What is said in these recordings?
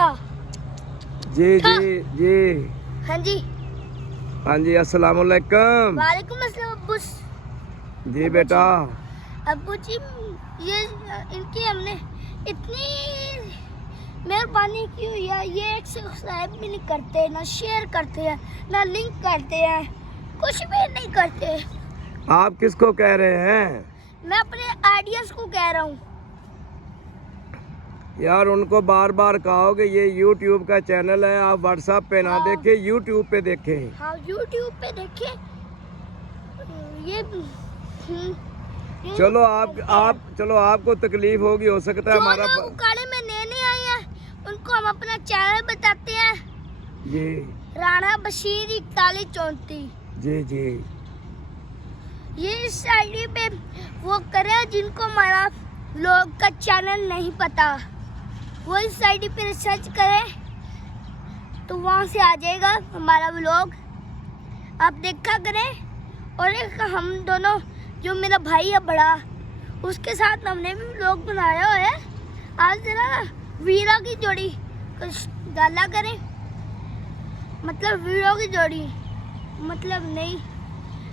था। जी जी जी। हाँ जी। हाँ जी, अस्सलाम वालेकुम। वालेकुम अस्सलाम अब्बू जी बेटा। अब्बू जी, ये इनकी हमने इतनी मेहरबानी की हुई है, ये एक सब्सक्राइब भी नहीं करते, ना शेयर करते हैं, ना लिंक करते हैं, कुछ भी नहीं करते। आप किसको कह रहे हैं? मैं अपने आइडियंस को कह रहा हूँ। यार उनको बार बार कहो कि ये YouTube का चैनल है, आप व्हाट्सएप पे ना देखें, YouTube पे देखें। हाँ, YouTube पे देखें। ये चलो चलो आपको तकलीफ होगी, हो सकता है जो हमारा लोग उकाड़े में नए आए हैं उनको हम अपना चैनल बताते हैं। जी राणा बशीर 4134। जी जी। ये इस आईडी पे वो करे जिनको हमारा लोग का चैनल नहीं पता, वो इस आईडी पे रिसर्च करे तो वहाँ से आ जाएगा हमारा व्लॉग, आप देखा करें। और एक हम दोनों, जो मेरा भाई है बड़ा, उसके साथ हमने भी व्लॉग बनाया हुआ है। आज जरा वीरा की जोड़ी कुछ डाला करें, मतलब वीरा की जोड़ी, मतलब नहीं,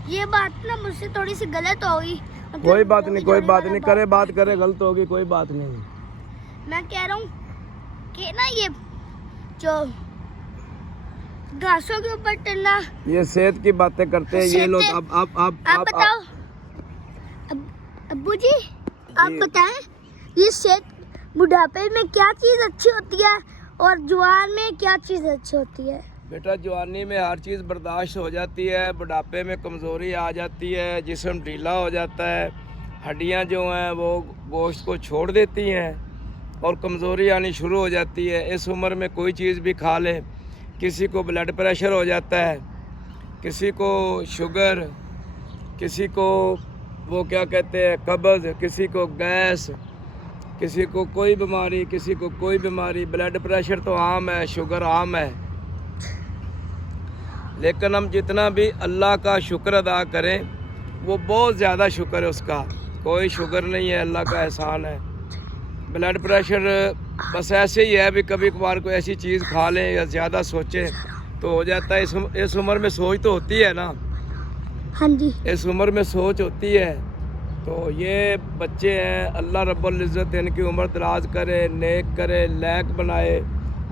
ये बात ना मुझसे थोड़ी सी गलत हो गई। मतलब कोई बात नहीं, कोई बात नहीं, करे बात नहीं। करे, गलत होगी, कोई बात नहीं। मैं कह रहा हूँ कि ना ये जो घासों के ऊपर टलना, ये सेहत की बातें करते हैं ये लोग। अब आप बताओ अब्बू जी, आप बताएं ये सेहत बुढ़ापे में क्या चीज़ अच्छी होती है और जवान में क्या चीज़ अच्छी होती है? बेटा जवानी में हर चीज़ बर्दाश्त हो जाती है, बुढ़ापे में कमज़ोरी आ जाती है, जिस्म ढीला हो जाता है, हड्डियां जो हैं वो गोश्त को छोड़ देती हैं और कमज़ोरी आनी शुरू हो जाती है। इस उम्र में कोई चीज़ भी खा ले, किसी को ब्लड प्रेशर हो जाता है, किसी को शुगर, किसी को वो क्या कहते हैं कब्ज़, किसी को गैस, किसी को कोई बीमारी, किसी को कोई बीमारी। ब्लड प्रेशर तो आम है, शुगर आम है, लेकिन हम जितना भी अल्लाह का शुक्र अदा करें वो बहुत ज़्यादा शुक्र है उसका। कोई शुक्र नहीं है, अल्लाह का एहसान है। ब्लड प्रेशर बस ऐसे ही है, भी कभी कभार कोई ऐसी चीज़ खा लें या ज़्यादा सोचें तो हो जाता है। इस उम्र में सोच तो होती है ना। हाँ जी, इस उम्र में सोच होती है। तो ये बच्चे हैं, अल्लाह रब्बुल इज़्ज़त इनकी उम्र दराज करे, नेक करे, लायक बनाए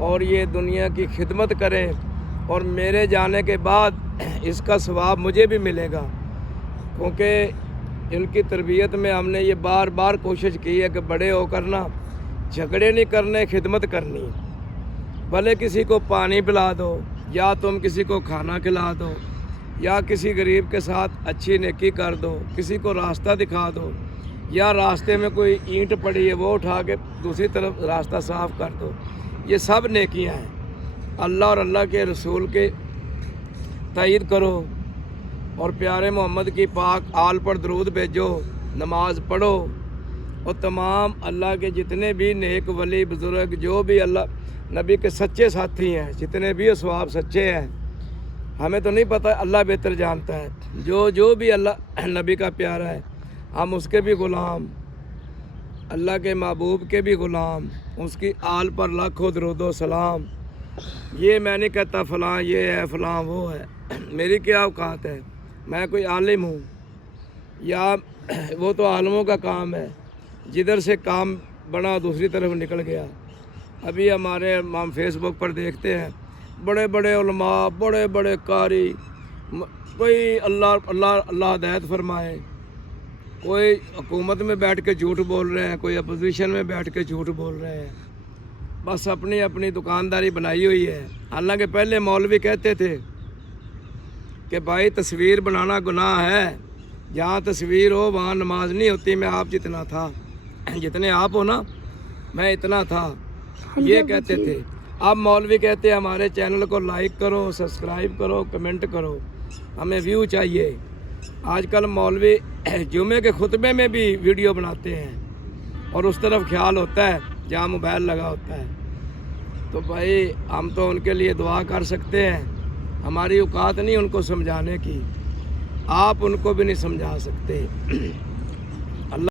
और ये दुनिया की खिदमत करें और मेरे जाने के बाद इसका सवाब मुझे भी मिलेगा, क्योंकि इनकी तरबियत में हमने ये बार बार कोशिश की है कि बड़े होकर ना झगड़े नहीं करने, खिदमत करनी। भले किसी को पानी पिला दो या तुम किसी को खाना खिला दो या किसी गरीब के साथ अच्छी नेकी कर दो, किसी को रास्ता दिखा दो, या रास्ते में कोई ईंट पड़ी है वो उठा के दूसरी तरफ रास्ता साफ़ कर दो। ये सब नेकियां हैं। अल्लाह और अल्लाह के रसूल के तायद करो और प्यारे मोहम्मद की पाक आल पर दरूद भेजो, नमाज पढ़ो और तमाम अल्लाह के जितने भी नेक वली बुज़ुर्ग, जो भी अल्लाह नबी के सच्चे साथी हैं, जितने भी असवाब सच्चे हैं, हमें तो नहीं पता, अल्लाह बेहतर जानता है। जो भी अल्लाह नबी का प्यारा है, हम उसके भी ग़ुलाम, अल्लाह के महबूब के भी ग़ुलाम, उसकी आल पर लाखों दरूद सलाम। ये मैं नहीं कहता फ़लाँ ये है फ़लाँ वो है, मेरी क्या औकात है, मैं कोई आलिम हूँ या वो तो आलमों का काम है, जिधर से काम बना दूसरी तरफ निकल गया। अभी हम फेसबुक पर देखते हैं बड़े बड़े उलमा, बड़े बड़े कारी, कोई अल्लाह हिदायत फरमाए, कोई हुकूमत में बैठ के झूठ बोल रहे हैं, कोई अपोजिशन में बैठ के झूठ बोल रहे हैं, बस अपनी अपनी दुकानदारी बनाई हुई है। हालांकि पहले मौलवी कहते थे कि भाई तस्वीर बनाना गुनाह है, जहाँ तस्वीर हो वहाँ नमाज नहीं होती। मैं आप जितना था, जितने आप हो ना, मैं इतना था, ये कहते थे। अब मौलवी कहते हैं हमारे चैनल को लाइक करो, सब्सक्राइब करो, कमेंट करो, हमें व्यू चाहिए। आजकल मौलवी जुमे के खुतबे में भी वीडियो बनाते हैं और उस तरफ ख्याल होता है जहाँ मोबाइल लगा होता है। तो भाई हम तो उनके लिए दुआ कर सकते हैं, हमारी औकात नहीं उनको समझाने की, आप उनको भी नहीं समझा सकते।